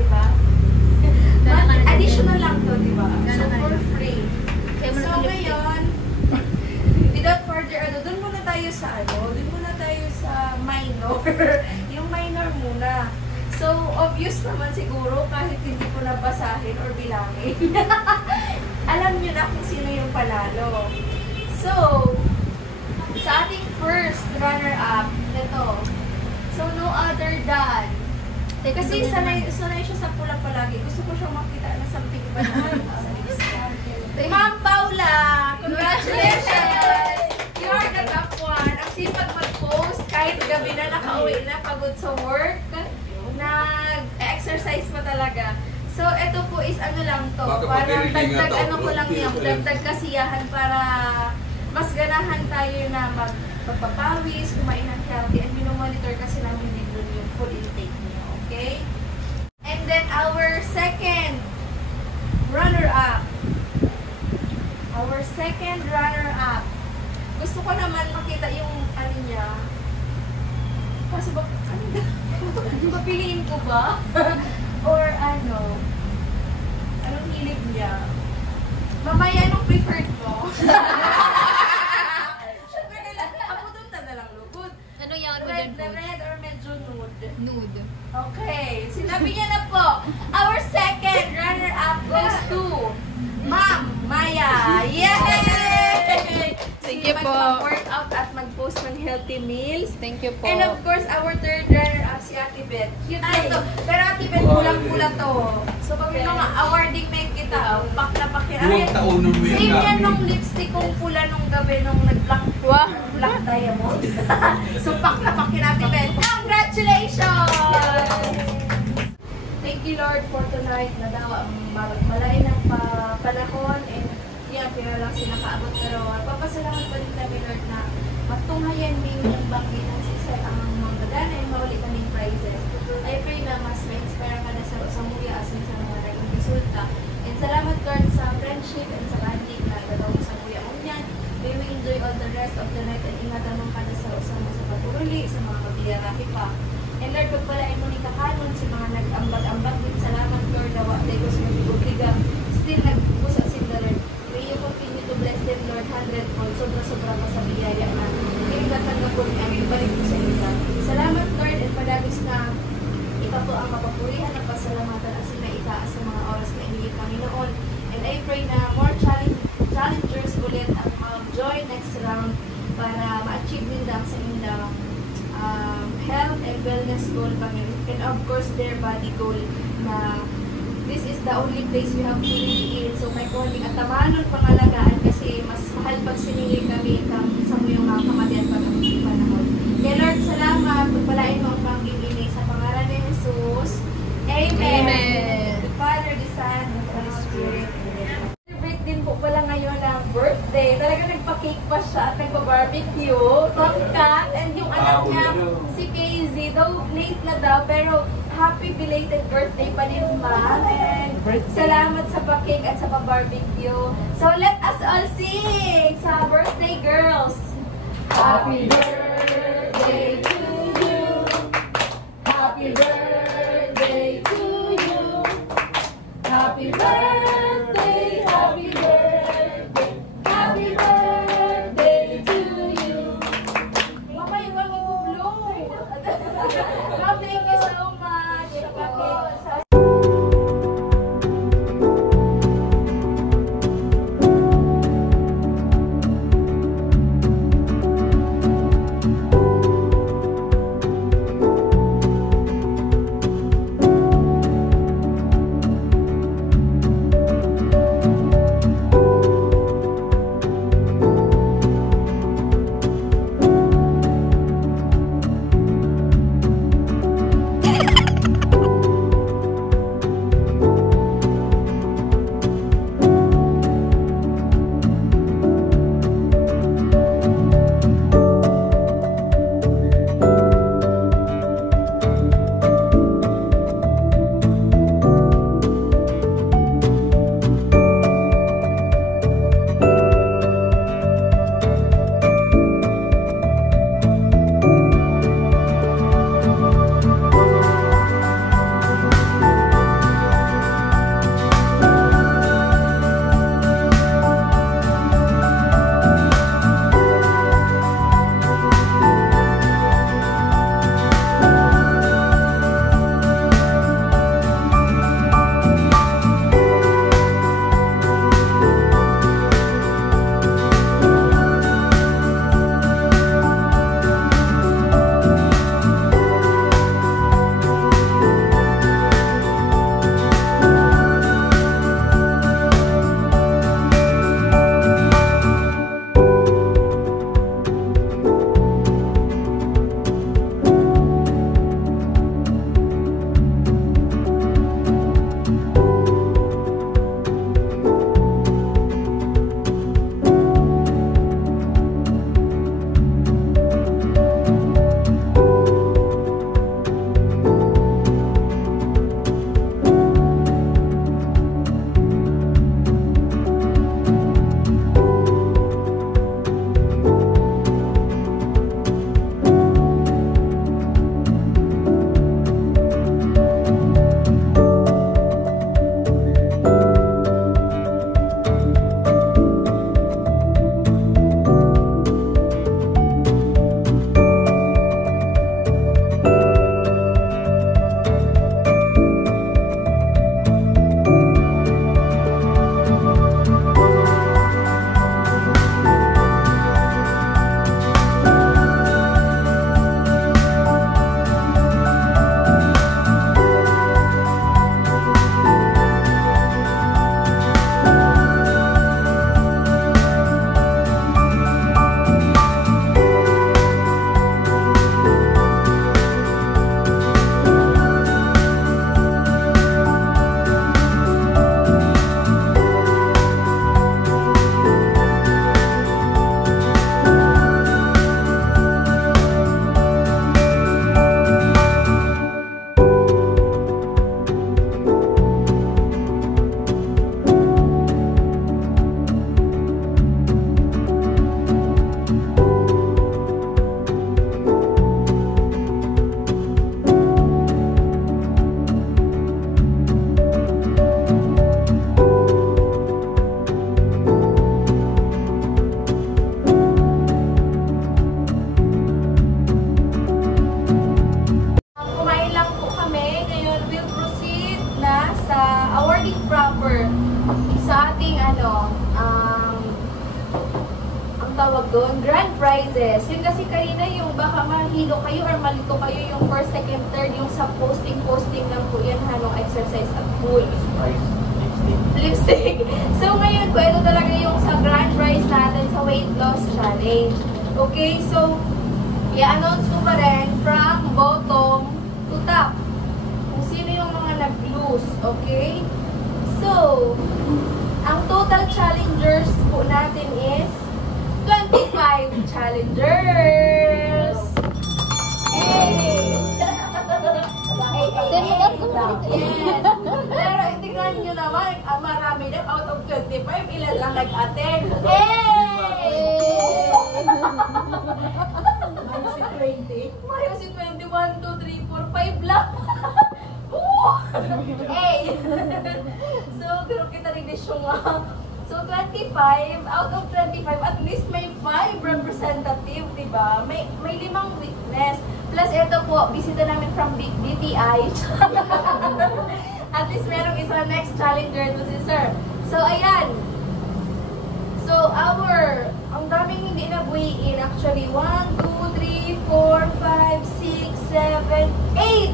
di ba? Additional lang to, di ba? So, for free. So, ngayon, without further ado, dun muna tayo sa dun muna tayo sa minor. Yung minor muna. So, obvious naman siguro kahit hindi ko nabasahin or bilangin. Alam nyo na kung sino yung panalo. So, sa ating first runner-up, ito. So, no other than, kasi sanay siya sa pula palagi. Gusto ko siyang makita na something ba naman sa lista. Ma'am Paula, congratulations! You are the top one. Ang sipag mag-post, kahit gabi na nakauwi na, pagod sa work, nag-exercise pa talaga. So, ito po is ano lang to. Parang dagdag ano ko lang yung dagdag kasiyahan para mas ganahan tayo na magpapawis, kumain ng healthy, and monitor kasi namin din doon yung food intake niyo. Okay? And then, our second runner-up. Our second runner-up. Gusto ko naman makita yung ano niya. Kaso ba, papiliin ko ba? Or ano? Anong hilig niya? Mamaya, anong preferred mo? Ano yan? Red or medyo nude? Nude. Okay. Sinabi niya na po. Our second runner-up goes to Ma'am Maya. Yay! Thank you po. Mag-workout at mag-post ng healthy meals. Thank you po. And of course, our third runner-up si Ate Beth. Cute na to. Pero Ate Beth, kulang-kula to. So pag may mga awarding may kita, pak na pak yan. Same yan nung lipstick kong pula nung gabi nung nag-black diamond. So pak na pak yan Ate Beth. Congratulations! Thank you Lord for tonight na daw malay ng panahon and yan, pero lang sila kaabot pero papasalamat pa rin kami Lord na matunghayan din yung banggit ng sisay ang mga dana and maulit kaming prizes. I pray na mas ma-inspire ka na sa muya asin sa mga naging resulta. And salamat Lord sa friendship and sa banding na gagawin sa muya mo niyan. May we enjoy all the rest of the night and ingatan mo ka na sa usama sa pag-uli, sa mga mabiyaraki pa. And Lord, pagpalain mo ni Kakanon sa mga nag-ambag-ambag din. Salamat Lord, dawa tayo ko sa nag-ibubliga. Still nag-pusa si Lord. May you continue to bless them Lord, 100-fold. Sobra-sobra pa sa biyaya na ingatan na po niya. Balik mo sa inyo. Salamat Lord, and padagos na ika po ang kapapurihan at pasalamatan as na itaas sa mga oras na inilig Panginoon. And I pray na more challengers ulit ang mag-join next round para ma-achieve nila sa inyong health and wellness goal Panginoon. And of course, their body goal na this is the only place we have to live in. So may konting at tamanon pangalagaan kasi mas mahal pag sinili kami sa mo yung mga kamatian pag ang panahon. Kaya Lord, salamat. Pagpalain mo ang panggiling sa pangalan ni Jesus. Amen. Amen. The Father, the Son, and the Holy Spirit. Celebrate din po pala ngayon ang birthday. Talaga nagpa-cake pa siya at nagpa-barbecue. Tomcat and yung anak niya, si KZ, though late na daw, pero happy belated birthday pa din ma'am. And salamat sa pa-cake at sa pa-barbecue. So let us all sing sa birthday girls. Happy birthday to you. Happy birthday to you. Happy birthday, happy birthday, happy birthday to you. Mama, yung wag i-blow. Ma'am, thank you so much. doon? Grand prizes. Yun kasi kanina yung baka mahilo kayo or malito kayo yung first, second, third, yung sa posting lang po yan, halong exercise at pool. Lipstick. So ngayon po, ito talaga yung sa grand prize natin sa weight loss challenge. Okay, so i-announce ko pa rin from bottom to top kung sino yung mga nag-lose. Okay? So, ang total challengers po natin is 25 challengers! Hey! Yes! Pero tingnan nyo naman, marami na out of 25, ilan lang nag-attend? Hey! Minus si 20. Minus si 20, 1, 2, 3, 4, 5 lang. Hey! So, pero kita rin yung so, 25, out of 25, at least may 5 representative, diba? May 5 witness. Plus, ito po, bisita namin from DTI. At least merong isa next challenger to si Sir. So, ayan. So, ang daming hindi na-weigh in. Actually, 1, 2, 3, 4, 5, 6, 7, 8!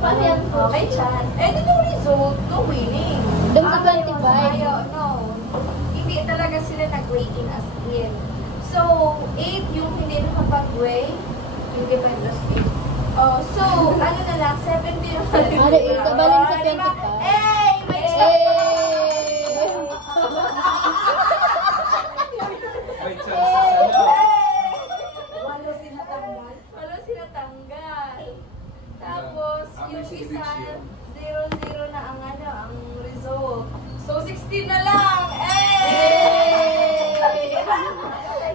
Paano yan po? May chance. Eh, dito result, no winning. Doon sa 25. No. Hindi talaga sila nag-weigh in as in. So, 8 yung hindi nakapag-weigh. Yung given as 8. So, ano na lang, 70 na lang. Ano, ikabalin sa 25. Hey! May chance! May chance sa sa'yo. Walo sila tanggal. Tapos, yung isa, 0-0 na ang result. So, 16 na lang! Hey!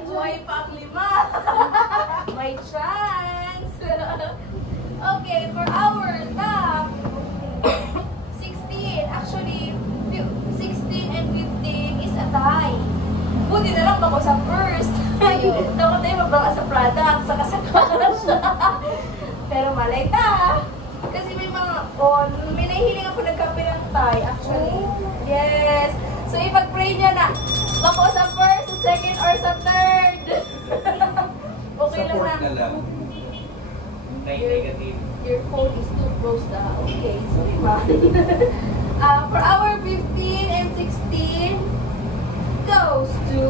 Buhay pa ang 5. May chance! Okay, for our top, 16. Actually, 16 and 15 is a tie. Buti na lang ako sa first. Dapat tayo magbaka sa product, saka sa cash. Pero malay ta. Kasi may mga, may nahihiling ako nagkape ng tie, actually. Yes. So, ipag-pray niya na, bako sa first, sa second, or sa third. Okay lang Support na lang. Negative. Your phone is too close na. Okay, so diba? For our 15 and 16, goes to,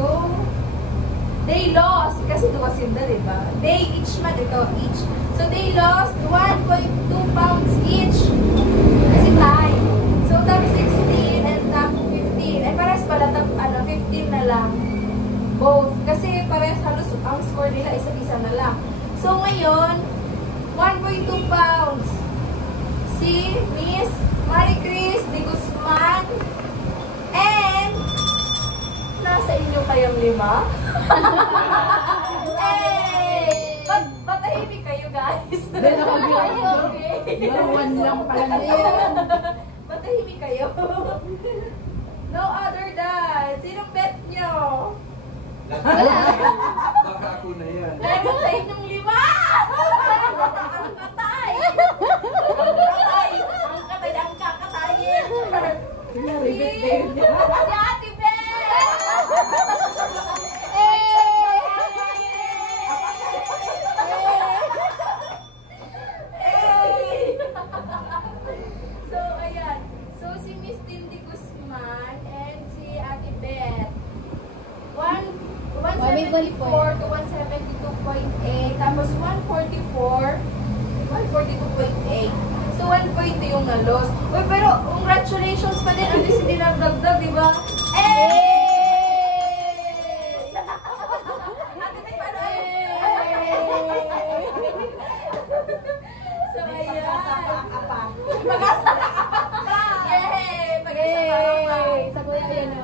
they lost, kasi tuwasinda, diba? They each man, ito, each. So, they lost 1.2 pounds each. Kasi time. So, top 16 and top 15. Ay, parehas pala, top 15 na lang. Both. Kasi parehas halos ang score nila isa-isa na lang. So, ngayon, 1.2 pounds. Si Miss Marie Chris de Guzman. And, nasa inyo kayang 5? Hey! Patahimik kayo, guys. Okay. One lang pala Patahimik kayo. No other than, sinong bet nyo? Baka ako na yan. Meron sa inyong 5! Ang katay! Ang katay, ang kakatayin! Si Ate Beth! So, ayan. So, si Miss Tindy Guzman and si Ate Beth. 174 to 172.8. Tapos 144. 142.8. So, 1.2 yung na-loss. Uy, pero congratulations pa din. At least hindi nagdagdag, di ba? Hey! Ate Beth, paano? So, ayan. Pag-asa na ka! Yay! Pag-asa pa ka! Sa kuya yan o.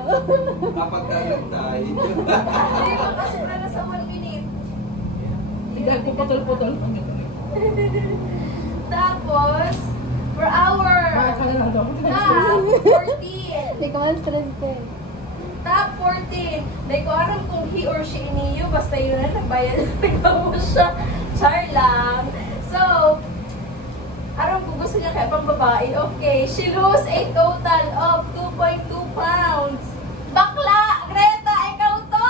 Dapat tayo tayo. Hindi ba kasura na sa 1 minute? Sige, puputol-putol. Tapos, for our top 14. Hindi ka man stress ko eh. Top 14. Hindi ko alam kung he or she iniyo. Basta yun na nagbayad. Nagbawa siya. Char lang. So, aram kung gusto niya kaya pang babae. Okay. She lose a total of 2.2 pounds. Bakla! Greta, ikaw to!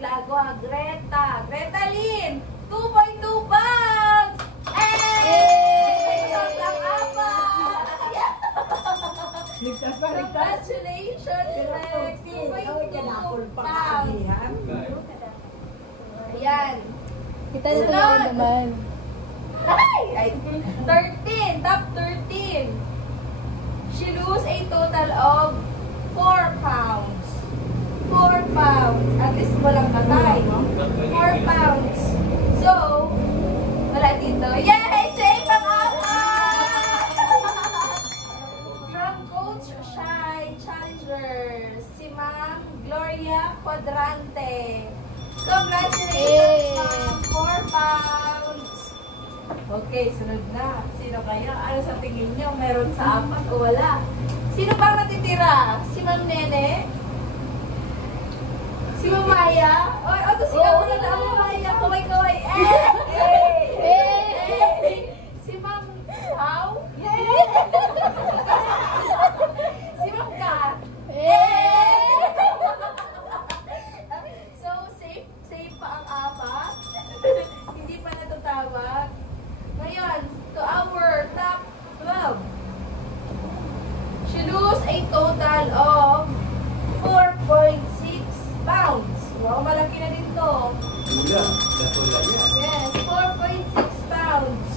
Lago ha. Greta Lynn, 2.2 pounds! Hey! Ang apat! Congratulations, Lex! 2.2 pounds! Ayan. Kita na lang naman. Ay! 13! Top 13! She lose a total of 4 pounds. 4 pounds. At least walang katay. 4 pounds. So, wala dito. Yay! Save ang apat! From Coach Shy Challengers, si Ma'am Gloria Quadrante. Congratulations, Ma'am! 4 pounds. Okay, sunod na. Sino kaya? Ano sa tingin nyo? Meron sa apat o wala? Sino ba natitira? Si Ma'am Nene? Si Ma'am Maya? O, ito si Ma'am Maya. Kaway-kaway. Si Ma'am Pao? Si Ma'am Ka? So, safe pa ang apat. Hindi pa natatawag. Ngayon, to our top 12. She lose a total of 4.6 pounds. Wow, malaki na din to. Tula. Natula yan. Yes, 4.6 pounds.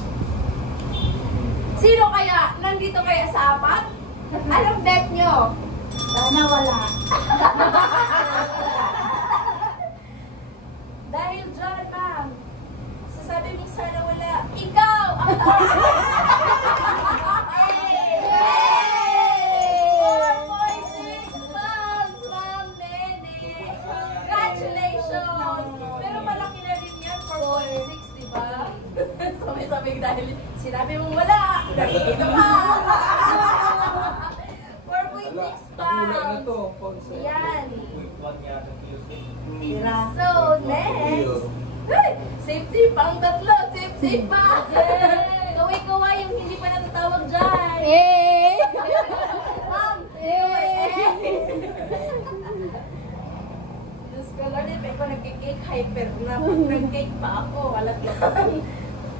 Sino kaya? Nandito kaya sa apat? Anong bet nyo? Sana wala. Dahil dyan, ma'am, sasabi mo sana wala. Ikaw ang sabi dahil sinabi mong wala, nakikita ka. 4.6 Wala na pounds. to. Ponce. Yan. Mira. So, next. Ay, safe pa ang tatlo. Safe pa. Kaway-kaway yung hindi pa natatawag dyan. Ma'am, Diyos ko, Lord, if ako nagkikake, hyper na. Pag nag-cake pa ako, alat lang.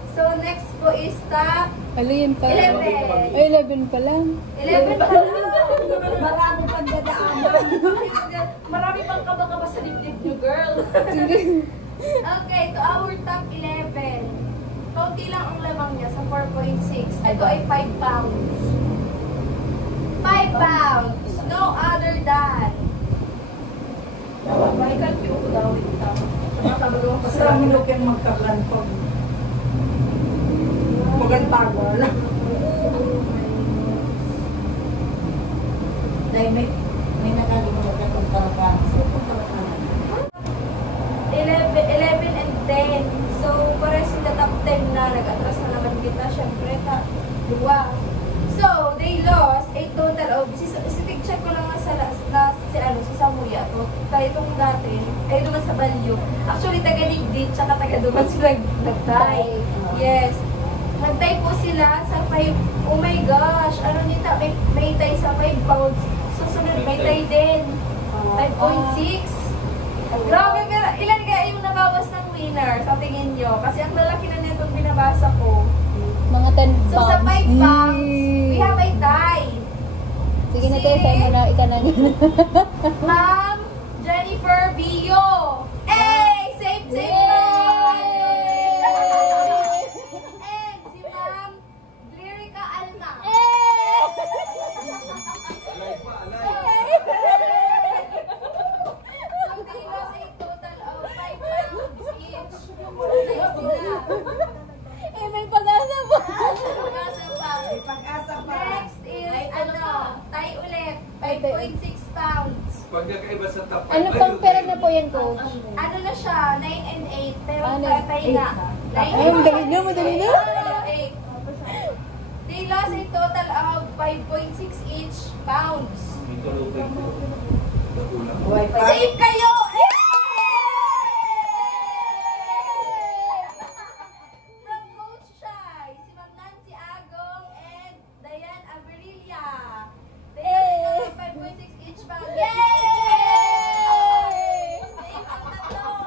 So, next po is top Ano yun pa? 11. Ay, 11 pa lang. 11 pa lang. Marami pang dadaanan. Marami pang kaba-kaba sa dibdib nyo, girl. Okay, to our top 11. Kaunti lang ang lamang niya sa 4.6. Ito ay 5 pounds. 5 pounds. No other than. Michael, piyo ko daw ito. Nakakabagawang Masarami look yung magkakanpag. Magantagal. Dahil may nakalimutan ka kung talaga. 11 and 10. So, para sa top 10 na nag-atras na naman kita, syempre, dua. So, they lost a total of, check ko lang si Samuya, tayo itong dati, tayo naman sa Balyo. Actually, taga-Ligdit, tsaka taga-duman sila nagtay. Yes. Nagtay po sila sa 5, oh my gosh, ano nita, may tay sa 5 pounds. Susunod, may tay din. 5.6. Grabe, pero ilan kaya yung nabawas ng winner sa tingin nyo? Kasi ang lalaki na nito binabasa ko. Mga 10 pounds. So, sa 5 pounds, we have a tie. Sige na tayo, sa'yo mo na itanan. Ma'am Jennifer Bio. Hey! Safe! And si Ma'am Lyrica Alma. Alive pa, alive. So, they lost a total of 5 pounds each. Nice sila. May pag-asa po. Pag-asa pa. Pag-asa pa. Next is, tayo ulit. 5.6 pounds. Pag nakaiba sa top Ano pang pera na po yan, coach? Ano na siya? 9 and 8. Pero Ano? patay na. Ay, madali na, madali na. 8. They lost a total of 5.6 each pounds. Dito lupin ko. Kulang. Save kayo! From Coach Shai, si Ma'am Nancy Agong and Diane Averilia. They lost a total of 5.6 each pound. Yay! Save ang tatlo!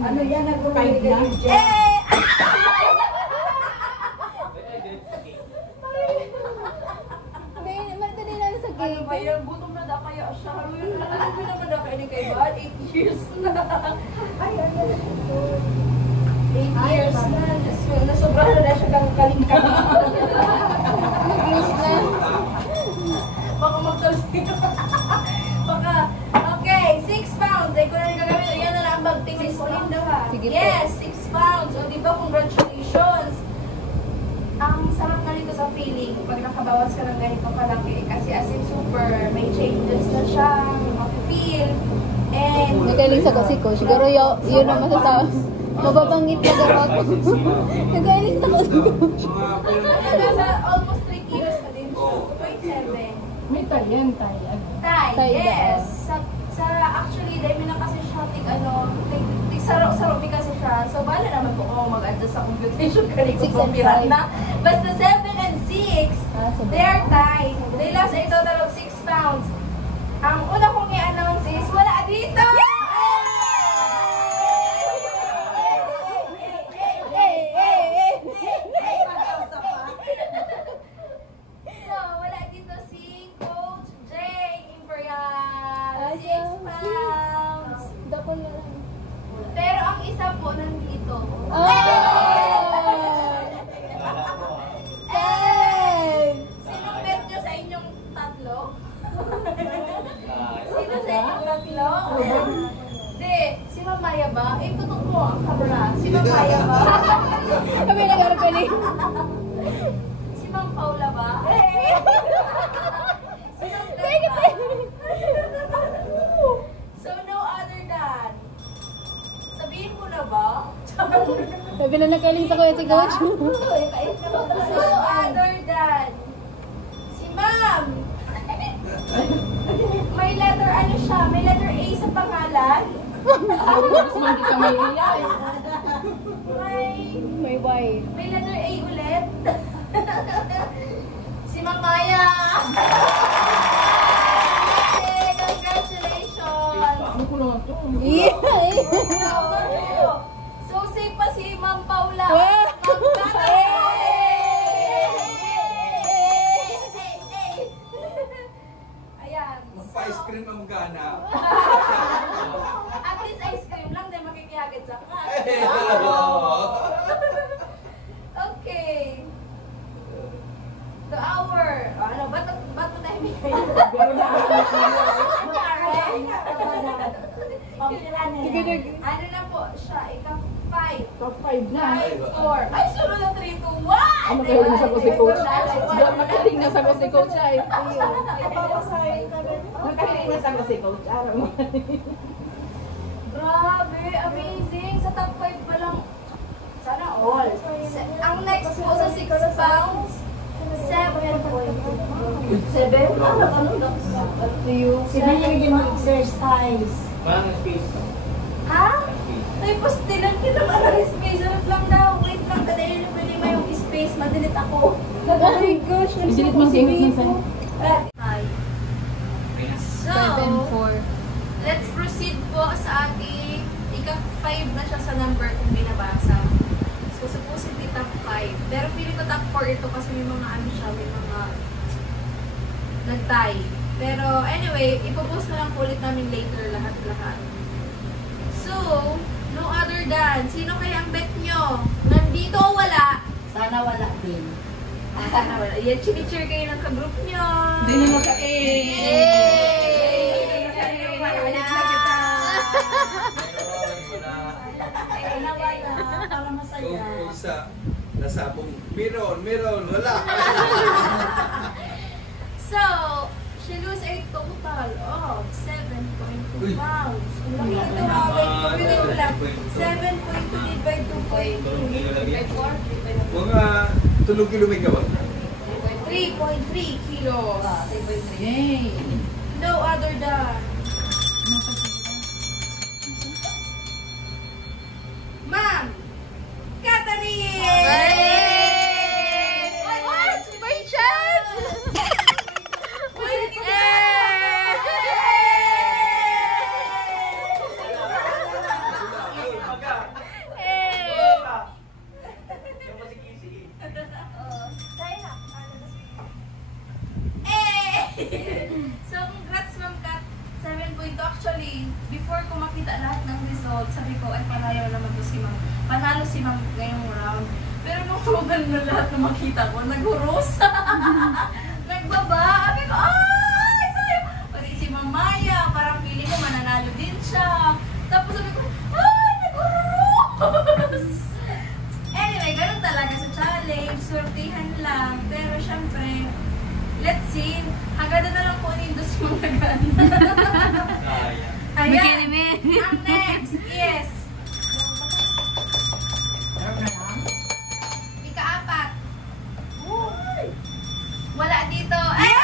Ano yan? Nag-5 na? Hindi, madali na sa Ano ba cake. yan? Gutom na da kaya siya. Alam mo naman na kayo ni kay Bal, 8 years na. Ay, ano? 8 years na. Nasobrahan na siya kang kalingkan. Close na. Baka magtalsik. Baka, okay, 6 pounds. Ay, kung ano yung gagawin, yan na lang ang bag. Tingin ko rin daw ha. Sige po. Yes, 6 pounds. O, diba, congratulations. Ang sarap na nito sa feeling pag nakabawas ka ng ganito kalaki. Kasi as in super, may changes na siya, feel. And, Nagaling sa kasiko. Siguro yun ang masasabi. Mababangit na garo ako. Nagaling sa kasiko. nasa almost 3 kilos na din siya. 2.7. May talyan, talyan. Thai, Thai yes. Sa actually, dahil na kasi siya, saro-saro kasi siya. So, bala naman po kung mag-adjust sa computation kanina 6 kung and pirat 5. na. Basta 7 and 6, they are Thai. They lost a total of 6 pounds. Ang una kong i-announce is, wala dito! So, wala dito si Coach Jay Imperial. 6 pounds. Dapol na lang. Pero ang isa po nandito. Sino bet nyo sa inyong tatlo? Sino sa inyong tatlo? Hindi. Si Ma'am Maya ba? Eh, tutok mo ang camera. Si Ma'am Maya ba? Kami nag-arap ka ni. Si Ma'am Paula ba? Si Ma'am Glenn ba? So, no other than. Sabihin ko na ba? Sabi na nakaling sa kuya si Coach. So, other than. Si Ma'am. May letter ano siya? May letter A sa pangalan? May white. May letter A ulit? Si Ma'am Maya! Yay! Congratulations! Yeah. So, safe pa si Ma'am Paula. Wow! Ma'am Gata! Ayan. Magpa-ice cream ang gana. At least ice cream lang, dahil makikiyagad sa ka. Okay. The hour. Ano, ba't mo tayo may kayo? Ano na po siya? Ika-5. Top 5 na. 5, 4. Ay, sunod na 3, 2, 1! Magaling na sa ko si Coach. Magaling na sa ko si Coach ay. Nakahiling na sa ko si Coach. Aram mo. Grabe, amazing. Sa top 5 pa lang. Sana all. Ang next po sa 6 pounds, 7.2. 7? Ano lang? Up to you. Sinigyan mo exercise. Parang space. Ha? Tapos tinan kita ang space. Ano lang daw? Wait lang. Kadali na pwede mo yung space. Madilit ako. Oh my gosh. Isilit mo si minsan. Hi. So, 7-4. let's proceed po sa ating ika-5 na siya sa number kung binabasa. So, supposedly top 5. Pero feeling ko top 4 ito kasi may mga ano siya, may mga nag-tie. Pero anyway, ipopost na lang po ulit namin later lahat-lahat. So, no other than, sino kaya ang bet nyo? Nandito o wala? Sana wala din. Sana wala. Yan, chini-cheer kayo ng ka-group nyo. Hindi na maka-eh. Wala. Para masaya. Kung isa, nasabong, meron, wala. So, she lose a total of 7.2 pounds. Ang laki ito, pwede ko lang. 7.2 divided by 2.2. By 4? Mga tulog kilo may gawag. 3.3 kilos. Yay! No other than Ma'am Catherine! What? May chance! panalo si ma'am ngayong round. Pero nung tugan na lahat na makita ko, naghurusa. Nagbaba. Sabi ko, ay! Sabi, pati si Ma'am Maya, parang feeling ko mananalo din siya. Tapos sabi ko, ay! Naghurusa! Anyway, ganun talaga sa challenge. Swertihan lang. Pero syempre, let's see. Hanggang na lang po ni Indus mga gana. Ayan. Ang next is ika-apat. Wala dito. Ay!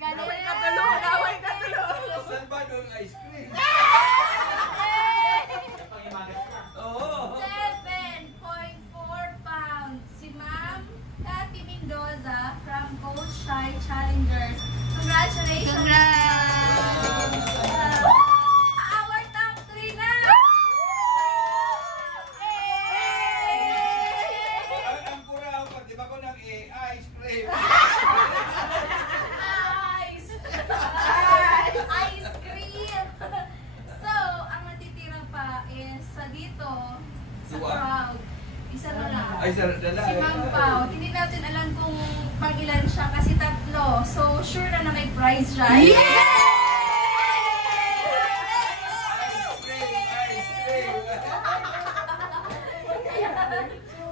Laway ka tulo. Laway ka tulo. Saan ba doon ice cream? Oo. 7.4 pounds. Si Ma'am Tati Mendoza from Coach Shy Challengers. Congratulations! Congrats! Our top 3 na! Ang kuraw, pag di ba ko ng ice cream? Ice! Ice cream! So, ang natitira pa is sa dito, sa Dua. crowd. Isa na lang. Ay, sarap na Si Ma'am Pao, hindi natin alam kung pang ilan siya kasi tatlo. So, sure na na may prize siya. Ice cream! Ice cream!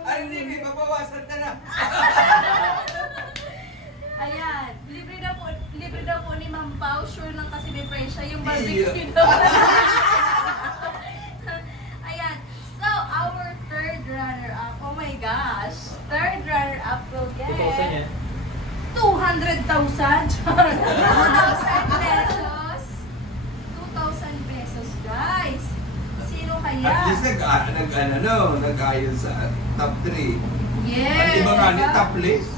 Ay, hindi mabawasan na na. Ayan, libre daw po ni Ma'am Pao. Sure lang kasi may prize siya. Yung barbecue daw. Ayan. So, our third runner-up. Oh my gosh. Third runner-up will get 200,000. 2,000 pesos. 2,000 pesos, guys. Sino kaya? At least nag-ayon sa top 3. Yes. At iba nga ni top list?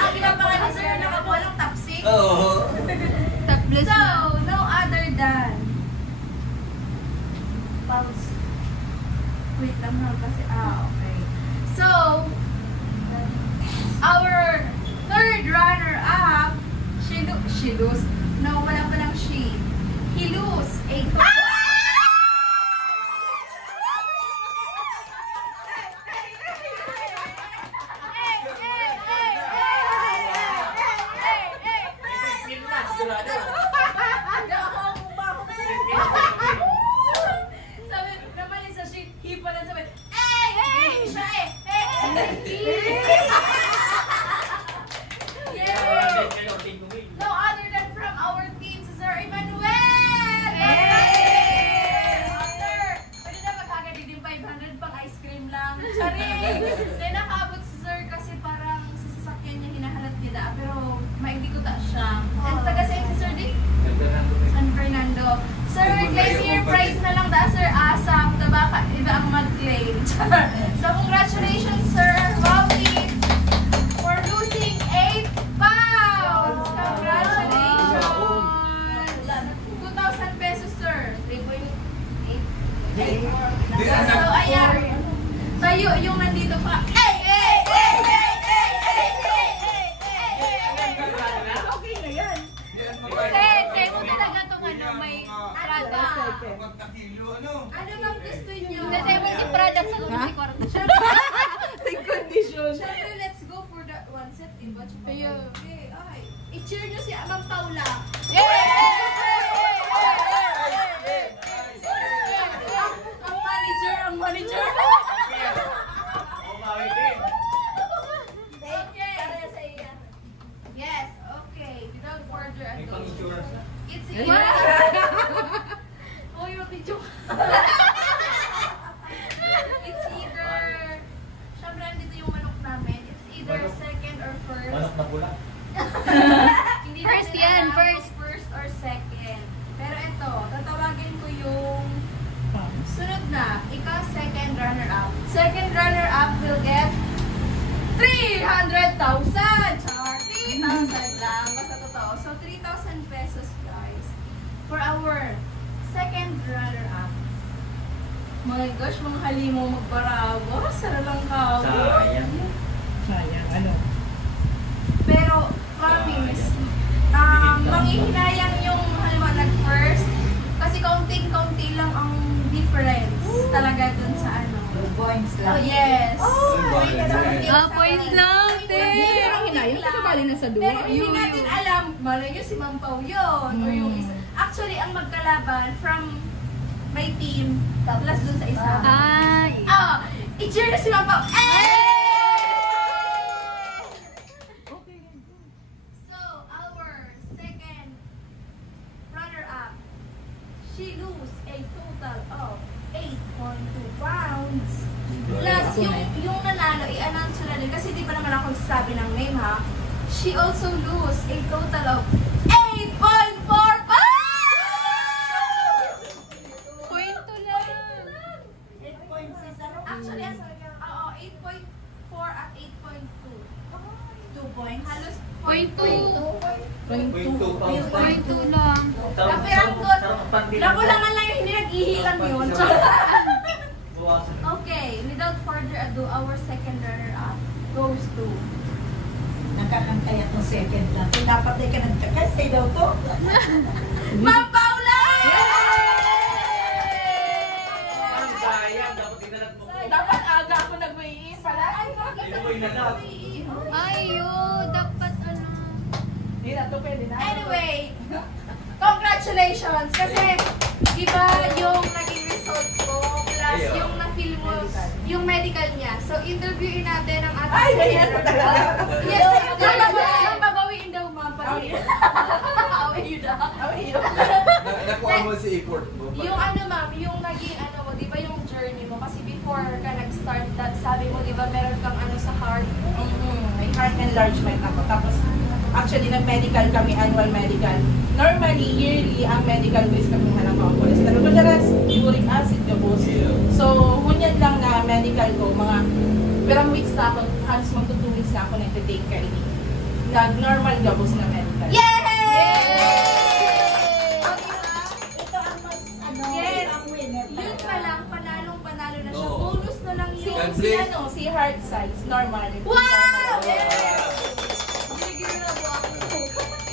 Ang pinapangalan ni Sir nakakuha ng top 6. Oo. Tapless. So, no other than pause. Wait lang na kasi, okay. So, our third runner-up, she lose. No, wala pa lang she. He lose a sabi, naman sa sheet, he pala sabi, siya No other than from our team, si Sir Emmanuel! Sir, pwede na magkagadi din 500 pang ice cream lang. Charing! Then nakaabot si Sir kasi parang sa sasakyan niya hinahanap niya da, pero maigdi ko ta siya. And taga sa'yo si Sir Dick? San Fernando. Sir, claim your prize na lang da, Sir Asap. Tabaka, iba ang mag-claim. So, congratulations, Sir Robby, for losing 8 pounds. Congratulations. 2,000 pesos, Sir. 3.8. So, ayan. Tayo, yung nandito pa. Okay na yan. Kaya mo talaga itong may product. Ano bang gusto nyo? Kasi mo si product sa si kwarto siya. Siyempre, let's go for the one set, diba? Okay, okay. I-cheer nyo si Ma'am Paula. Ang manager. Okay. Yes, okay. Without further ado. It's either... Oh, yung video. It's either... Siyempre, andito yung manok namin. It's either second or first. Manok na pula. Hindi First natin yan, alam first. kung first or second. Pero ito, tatawagin ko yung sunod na. Ikaw, second runner-up. Second runner-up will get 300,000! Char! 3,000 lang. Basta totoo. So, 3,000 pesos, guys. For our second runner-up. My gosh, mga halimo magbarabo. Sara lang ka. Sayang. Sayang, ano? Pero, promise, points Oh, lang. yes. Point lang, te. Ang hinayang, nakabali na sa duwa. Pero hindi natin alam, malay nyo si Ma'am Pao yun. Or yung isa. Actually, ang magkalaban from my team, plus dun sa isa. Ay. I-cheer na si Ma'am Pao. So, our second runner-up, she lose a total of 8.2 pounds. Plus, yung nanalo, i-announce ko na din. Kasi di pa naman ako sasabi ng name, ha? She also lose a total of 8.4 pounds! Point to lang. 8 points is ano? Actually, oo, 8.4 at 8.2. 2 points. Halos Point 2. 0.2 pounds. Point 2 lang. Kapiranggot. Nakulangan lang yung hindi nag-ihilang yun. Okay, without further ado, our second runner-up goes to Nakakantay akong second lang. Kung dapat ay ka nagkakasay daw to. Ma'am Paula! Ang sayang, dapat inalat mo. Dapat aga ako nag-weigh-in pala. Ay, bakit Hindi mo inalat. Ayo, dapat ano. Hindi na to pwede na. Anyway, congratulations! Kasi, di ba yung naging result ko, plus yung na-feel mo, yung medical niya. So, interviewin natin ang ating Ay, ganyan ko talaga. Yes, yung babawiin daw, ma'am. Babawiin daw. Nakuha mo si effort mo. Yung ano, ma'am, yung naging ano mo, di ba yung journey mo? Kasi before ka nag-start that, sabi mo, di ba, meron kang ano sa heart? May heart enlargement ako. Tapos, actually, nag-medical kami, annual medical. Normally, yearly, ang medical ko is kamuha ng mga cholesterol. Madalas, uric acid, gabos. So, hunyan lang na medical ko, mga perang weeks na ako, halos magto 2 weeks na ako nag-take kainin. Nag-normal gabos na medical. Yay! Ito ang mas ano, Yes. ang winner. Yun pa lang, panalong-panalo na siya. Oo. Bonus na lang Si, yun. si, ano, si heart size, normal. Wow! Yes! Binigyan na po ako.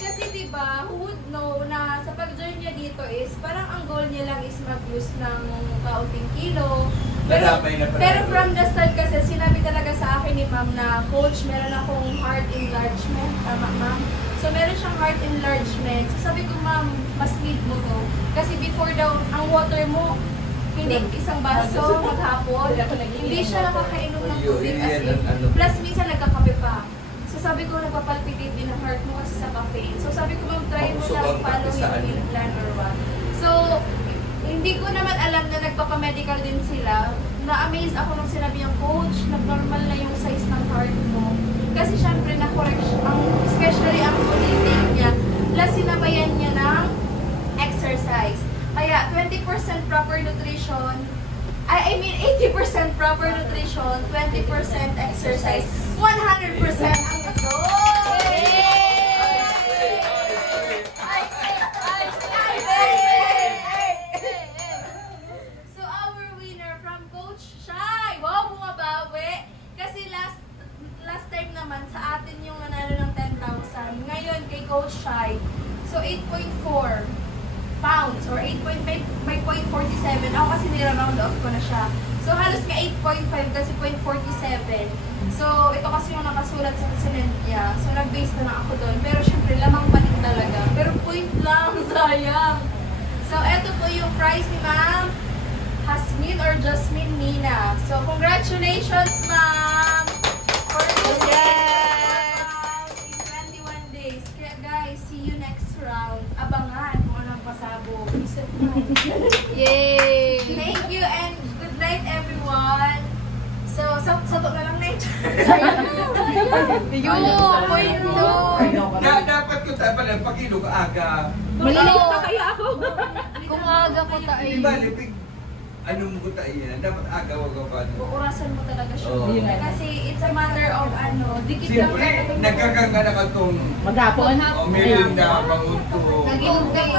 Kasi diba, who would know na sa pag-join niya dito is, parang ang goal niya lang is mag-lose ng kaunting kilo. Nadamay na pala. Pero from the start kasi, sinabi talaga sa akin ni ma'am na, Coach, meron akong heart enlargement. Tama, ma'am? So, meron siyang heart enlargement. So, sabi ko, ma'am, mas need mo to. Kasi before daw, ang water mo, hindi isang baso maghapon. Hindi siya nakakainom ng tubig as in. Plus, minsan nagkakape pa. So, sabi ko, nagpapalpitate din ang heart mo kasi sa caffeine. So, sabi ko, ma'am, try mo lang follow yung meal plan or what. So, hindi ko naman alam na nagpapamedical din sila. Na-amaze ako nung sinabi yung coach, nag-normal na yung size ng heart mo. Kasi syempre na-correct siya, especially ang ulitin niya. Plus sinabayan niya ng exercise. Kaya 20% proper nutrition, I mean 80% proper nutrition, 20% exercise, 100% ang result! So our winner from Coach Shai, wow, bumabawi. Kasi last time naman sa atin yung nanalo ng 10,000. Ngayon kay Coach Shai, so 8.4 pounds or 8.47. Ako kasi nira-round off ko na siya. So halos ka 8.5 kasi 0.47. So ito kasi yung nakasulat sa kasunod niya. So nag-base na lang ako doon. Pero syempre lamang pa din talaga. Pero point lang, sayang. So eto po yung prize ni Ma'am Hasmin or Jasmine Nina. So congratulations, Ma'am! For this in 21 days. Kaya guys, see you next round. Abangan kung anong pasabog. Yay! Thank you and good night everyone. So, sato na lang na ito. Point to. Dapat ko tayo pala, pag-ilo ka aga. Malilito na kaya ako. Kung aga ko tayo. Di ba, lipig, ano mo ko tayo yan? Dapat aga, wag ka pa. Uurasan mo talaga siya. Oo. Kasi it's a matter of dikit lang. Siyempre, nagkakanga na ka itong Maghapon. merinda, pangunto. Nag-inom kayo.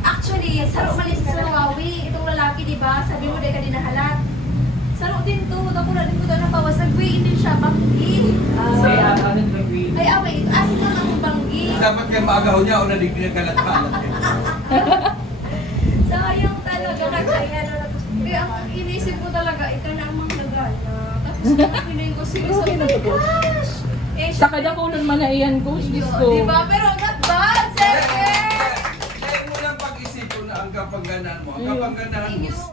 Actually, saro malis sa Rawi. Itong lalaki, di ba? Sabi mo, di ka din nahalat. Saro din to. Ako na din ko doon nabawas. Nag-weigh din siya. Banggi. Ay, away. Ito. Asin lang ang banggi. Dapat kaya maagaw niya o naligdi ng kalat-kalat. Sayang talaga. Kaya ang inisip ko talaga, ito na ang Piling ko sila Okay na to, coach. Eh, Sa kadakunan man na iyan, coach. Diyos ko. Diba? Pero not bad, second! Kaya mo lang pag-isip ko na ang kapangganan mo. Ang kapangganan mo,